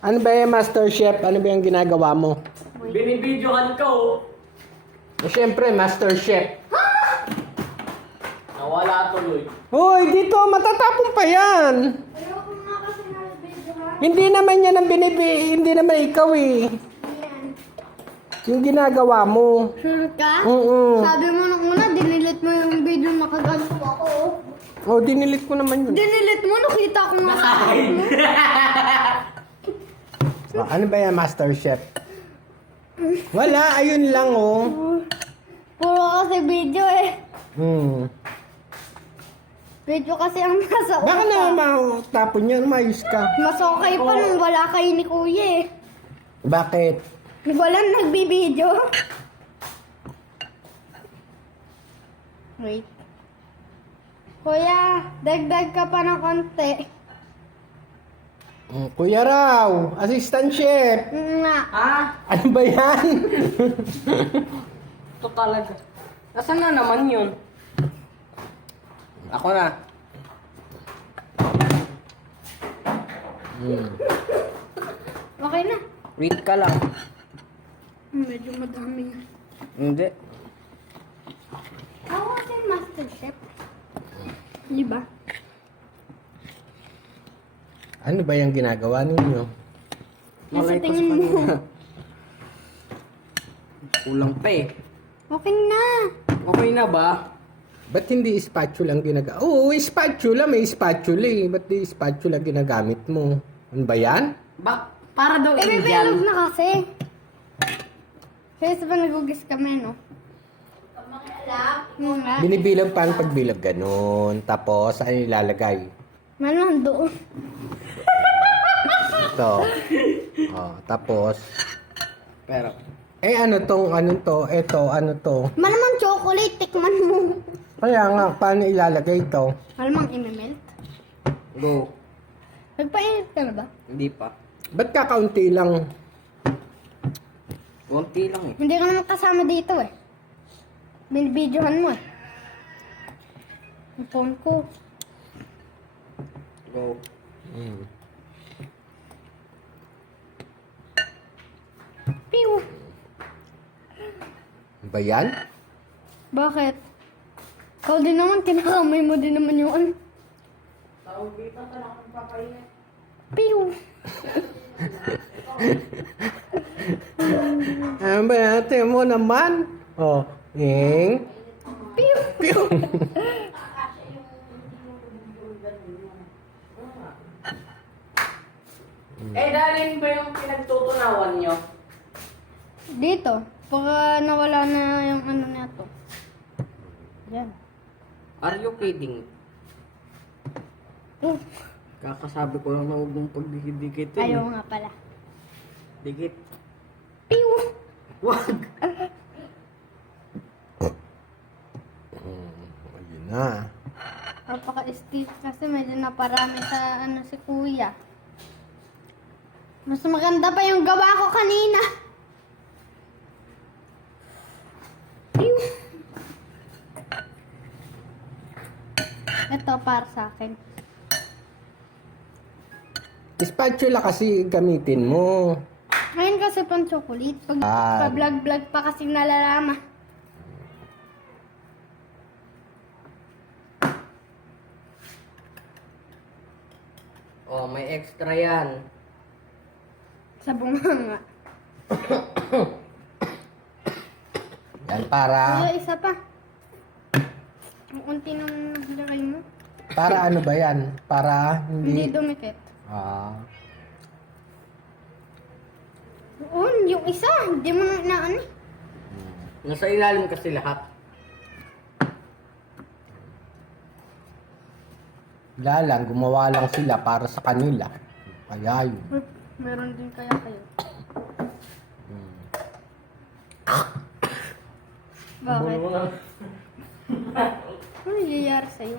Ano ba yung Master Chef? Ano ba yung ginagawa mo? Binibidyohan ko. Siyempre, Master Chef. Nawala tuloy. Hoy, dito, matatapon pa yan. Ayoko nga kasi na-videohan. Hindi naman yan ang hindi naman ikaw eh. Ayan. Yung ginagawa mo. Sure ka? Oo. Sabi mo nung una, dinilit mo yung video makaganto ako. Oh, dinilit ko naman yun. Dinilit mo, nakita ko nga sa akin mo. Ano ba yan, Master Chef? Wala, ayun lang oh. Puro kasi video eh. Video kasi ang nasa utak. Baka na matapon yan, mayos ka. Mas okay pa nung wala kayo ni Kuya eh. Bakit? Walang nagbibideo. Wait. Kuya, dagdag ka pa ng konti. Kuya raw, assistant chef. Nga. Ano ba yan? Ito talaga. Nasaan na naman yun? Ako na. Okay na. Wait ka lang. Medyo madami na. Hindi. Ako kasi Master Chef. Di ba? Ano ba yung ginagawa ninyo? Nasa Malay ko tingin sa mo. kanina. Kulang pa eh. Okay na. Okay na ba? Ba't hindi spatula ang ginagamit? Oo, spatula. May spatula eh. Ba't di spatula ginagamit mo? Ano ba yan? Para daw Eh, may Indian. bilog na kasi. Kasi ba nagugis kami, no? Yung nga. Binibilang pa ang pagbilag ganun. Tapos, ano ilalagay? Malamang doon. Ito. Oh, tapos, Pero, ano to? Ito, ano to? Malamang chocolate, tikman mo. Kaya nga, paano ilalagay ito? Malamang imimelt. go. Nagpainit ka na ba? Hindi pa. Ba't kakaunti lang? Konti lang eh. Hindi ka naman kasama dito eh. Binibidyohan mo eh. Ang phone ko. Go. Piu! Ano ba yan? Bakit? Ikaw din naman, kinakamay mo din naman yung ano. Piu! Ano ba yan? Tingnan mo naman. Oh, Piu! Piu! Dalin ba yung pinagtutunawan nyo? Dito. Pagka nawala na yung ano na to. Yan. Are you kidding? Oh, Kakasabi ko lang na huwag mong pagdikit-dikit. ayaw nga pala. Dikit. Piu! Wag! Ayun na. Napaka-stiff kasi medyo naparami sa ano si Kuya. Mas maganda pa yung gawa ko kanina. Piu! Ito para sa akin. Spatula kasi gamitin mo. Ngayon kasi pang chocolate. Pag pa-vlog-vlog pa kasi nalalama. Oh, may extra yan. Sa bunganga. Yan para... Kuya, isa pa. Ang unti nang naglagay mo. Para ano ba yan? Para Hindi hindi... dumikit. Oo, yung isa. Hindi mo na ano. Nasa ilalim kasi lahat. Wala lang, gumawa lang sila para sa kanila. Kaya yun. Uy, meron din kaya kayo. Bakit? Ano nangyayari sa'yo?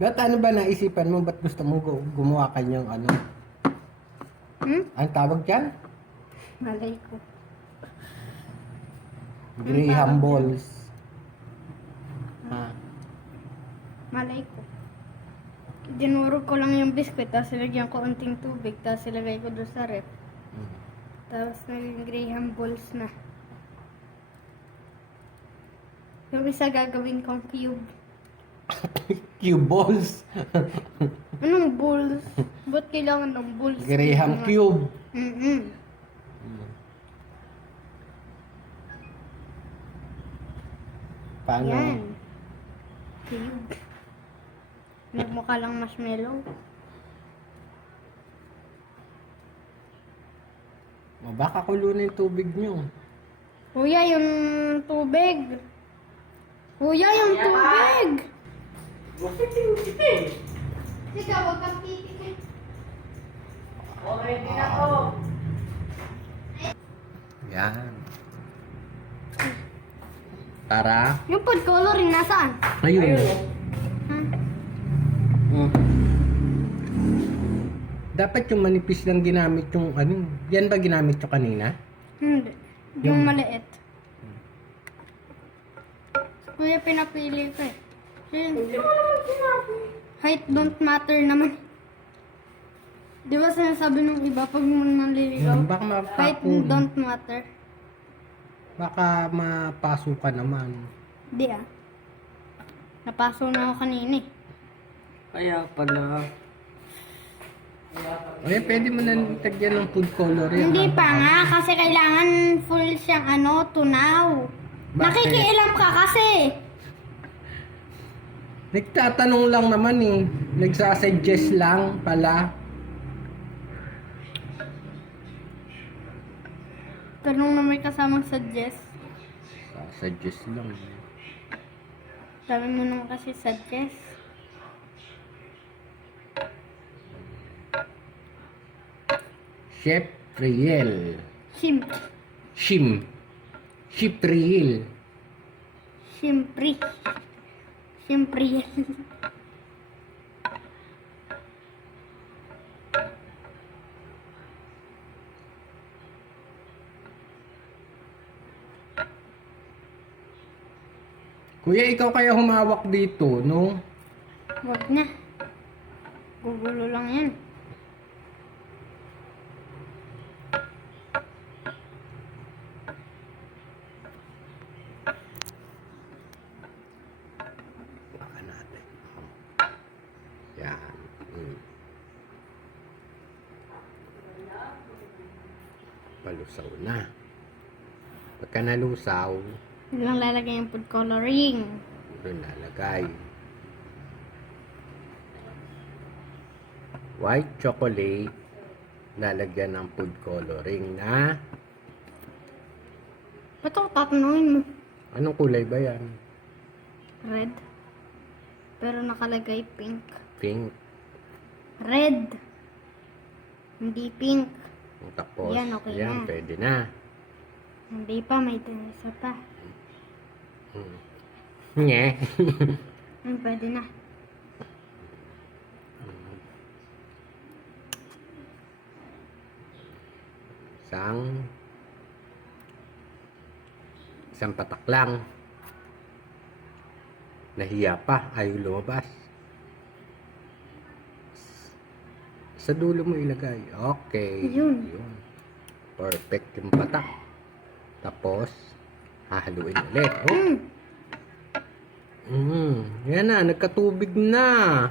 Ba't ano ba naisipan mo? Ba't gusto mo gumawa kanyang ano? Ang tawag dyan? Malay ko. Graham balls. Ha? Malay ko. Dinurog ko lang yung biscuit, tapos nilagyan ko unting tubig, tapos ilagay ko doon sa ref. Tapos naging Graham balls na. Yung isa gagawin kong cube. Cube balls. Anong balls? Ba't kailangan ng balls? Graham cube. Paano? Yan. Cube. Nagmukha lang marshmallow. Baka kulo na yung tubig nyo. Kuya, yung tubig. Kuya, yung tubig. Sige, huwag kang titigil. Okay, di na to. Yan. Tara. Yung food coloring nasaan? Ayun. Hmm? Dapat yung manipis lang ginamit yung ano. Yan ba ginamit yung kanina? Hindi. Yung maliit. Kuya, pinapili ko eh. Yun. Height don't matter naman. Di ba sinasabi nung iba pag mo naliligaw? Baka Height mapapun. don't matter. Baka mapasukan naman. Di ah. Napaso na ako kanina eh. Kaya pala. Ay, pwede mo na tagyan ng food coloring. Hindi pa nga, kasi kailangan full siyang tunaw. Bakit? Nakikialam ka kasi. Nagtatanong lang naman eh. Nagsasuggest lang pala. Tanong na may kasamang suggest. Suggest lang. Sabi mo naman kasi suggest. Chef Riel. Sim. Shim. Chef Riel. Simpri. Simpri. Kuya, ikaw kaya humawak dito, no? Wag na. Gugulo lang yan. Baka natin. Yan. Palusaw na. Pagka nalusaw, Yun lang lalagay yung food coloring. doon lalagay. White chocolate, lalagyan ng food coloring na Ba't ako tatanungin mo? anong kulay ba yan? Red. Pero nakalagay pink. Pink. Red. Hindi pink. Tapos, Yan, okay yan, na. pwede na. Hindi pa, may isa pa. Nye. Pwede na. Isang patak lang. Nahiya pa, ayaw lumabas. Sa dulo mo ilagay. Okay. Yun. Perfect yung patak. Tapos, hahaluin ulit. Oh. Yan na, nagkatubig na.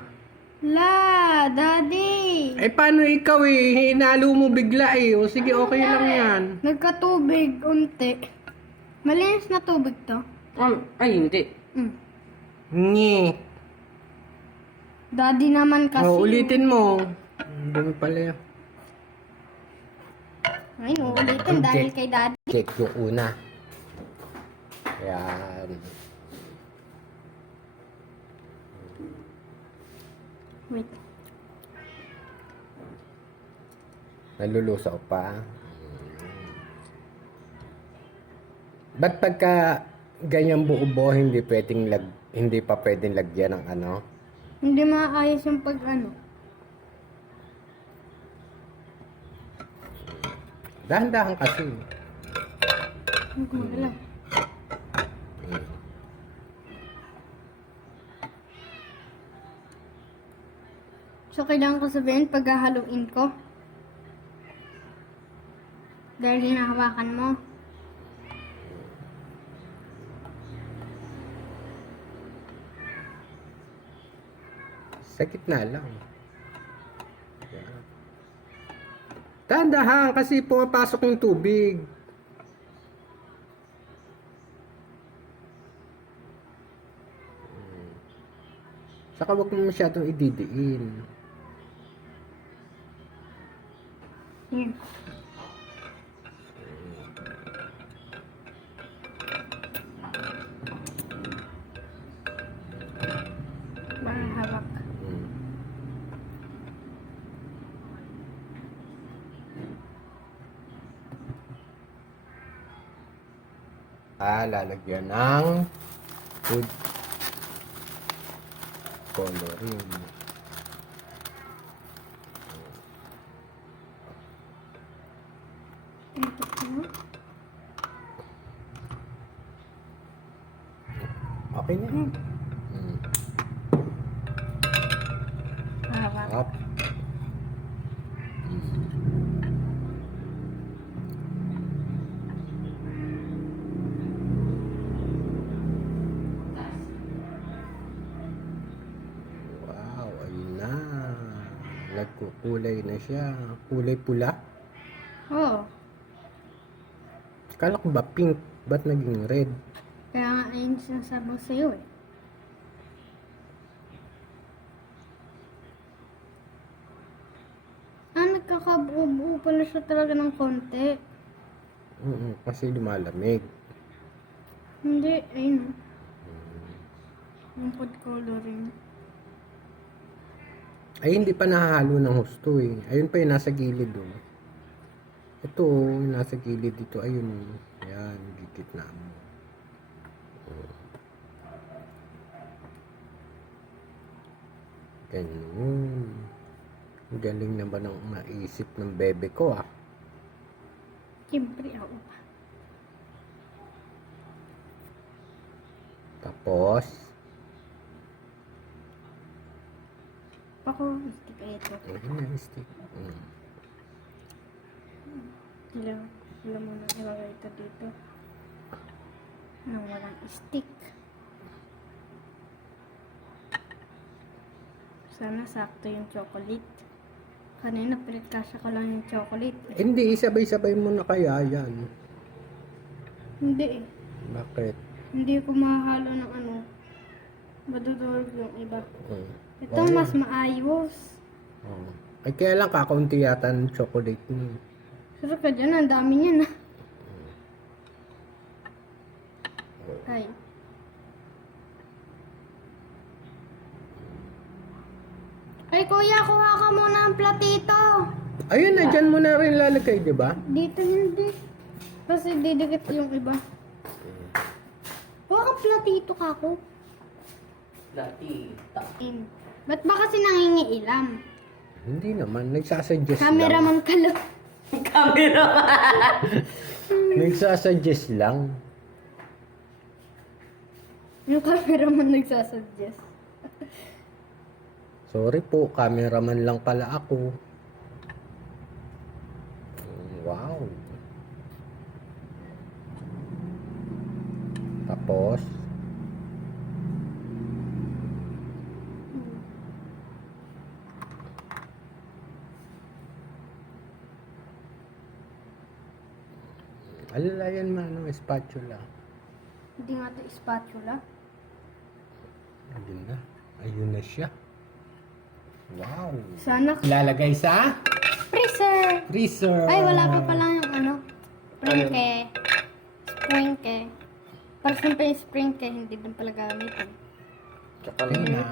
La, daddy. Eh, paano ikaw eh? Hinalo mo bigla eh. O sige, okay lang yan. Nagkatubig, unti. Malinis na tubig to. Ay, hindi. Nye. Daddy naman kasi. O, ulitin mo. Dumi pala yan. Ay, uulitin dahil kay daddy. Check yung una. Yan. Wait. Nalulusaw pa. Ba't pagka ganyang buo-buo, hindi pa pwedeng lagyan ng ano? Hindi maayos yung pag ano. Dahan-dahan kasi. Hindi ko alam. So, kailangan ko sabihin pag hahaluin ko. Dahil hinahawakan mo. Sa gitna lang. Yan. Dahan-dahan kasi pumapasok yung tubig. Saka wag mo masyadong ididiin. Yan. Para hawak. Lalagyan ng food coloring. Okay na. Hawak. Up. Wow, ayun na. Nagkukulay na siya. Kulay pula. Oo. Kala ko ba pink? Ba't naging red? Kaya nga ayun sinasabi ko sa'yo eh. Nagkakabuo pala siya talaga ng konti. Kasi lumalamig. Hindi, ayun. Yung food coloring. Ay, hindi pa nahahalo ng husto eh. Ayun pa yung nasa gilid oh. Ito oh, yung nasa gilid dito. Ayun oh. Ayan, gigit na mo. Ganun. Ang galing naman ang maisip ng bebe ko ah. Siyempre ako pa. Tapos, Ako, stick ay ito. ayun na yung stick. Alam mo na ilagay ito dito. Nang walang stick. Sana sakto yung chocolate. Kanina pilit kasya ko lang yung chocolate. Hindi, sabay-sabay mo na kaya yan. Hindi eh. Bakit? Hindi ko mahalo ng ano. Madudurog yung iba. Ito Ayun. mas maayos. Oh. Ay, kaya lang kakaunti yata ng chocolate mo. Sarap ka dyan, ang dami niyan ah. Ay. Ay kuya, kuha ka muna ang platito. Ayun na, dyan mo na rin lalagay, di ba? Dito hindi. Kasi didikit yung iba. Kuha kang platito ka ko. Latita. Ba't ba kasi nangingiilam? Hindi naman, nagsasuggest lang. Cameraman ka lang. Camera. Nagsasuggest lang. Yung cameraman nagsasuggest. Sorry po, cameraman lang pala ako. Wow. Tapos, alalayan mo ano, spatula. Hindi nga ito spatula. Ayun na. Ayun na siya. Wow. Sana Ilalagay sa freezer. freezer. Ay, wala pa pala yung ano. Springke. Springke. Para siyempre yung springke, hindi din pala gamit eh. Tsaka Ayun na.